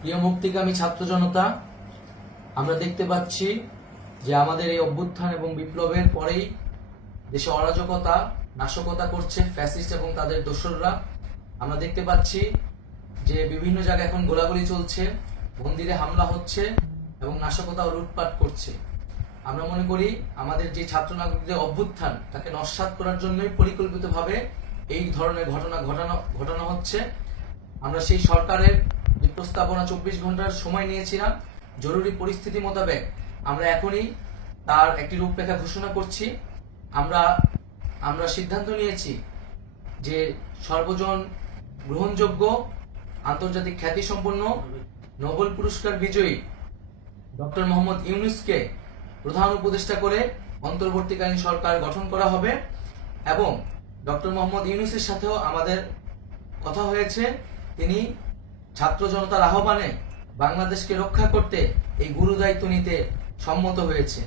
প্রিয় মুক্তিকামী ছাত্র জনতা, আমরা দেখতে পাচ্ছি যে আমাদের এই অভ্যুত্থান এবং বিপ্লবের পরেই দেশে অরাজকতা নাশকতা করছে ফ্যাসিস্ট এবং তাদের দোসররা। আমরা দেখতে পাচ্ছি যে বিভিন্ন জায়গায় এখন গোলাগুলি চলছে, মন্দিরে হামলা হচ্ছে এবং নাশকতা ও লুটপাট করছে। আমরা মনে করি আমাদের যে ছাত্র নাগরিকদের অভ্যুত্থান তাকে নস্যাৎ করার জন্যই পরিকল্পিতভাবে এই ধরনের ঘটনা হচ্ছে। আমরা সেই সরকারের যে প্রস্তাবনা 24 ঘন্টার সময় নিয়েছিলাম, জরুরি পরিস্থিতি মোতাবেক আমরা এখনই তার একটি রূপরেখা ঘোষণা করছি। আমরা সিদ্ধান্ত নিয়েছি যে সর্বজন গ্রহণযোগ্য আন্তর্জাতিক খ্যাতিসম্পন্ন নোবেল পুরস্কার বিজয়ী ডক্টর মোহাম্মদ ইউনূসকে প্রধান উপদেষ্টা করে অন্তর্বর্তীকালীন সরকার গঠন করা হবে এবং ডক্টর মোহাম্মদ ইউনূসের সাথেও আমাদের কথা হয়েছে। তিনি ছাত্র জনতার আহ্বানে বাংলাদেশকে রক্ষা করতে এই গুরু দায়িত্ব নিতে সম্মত হয়েছে।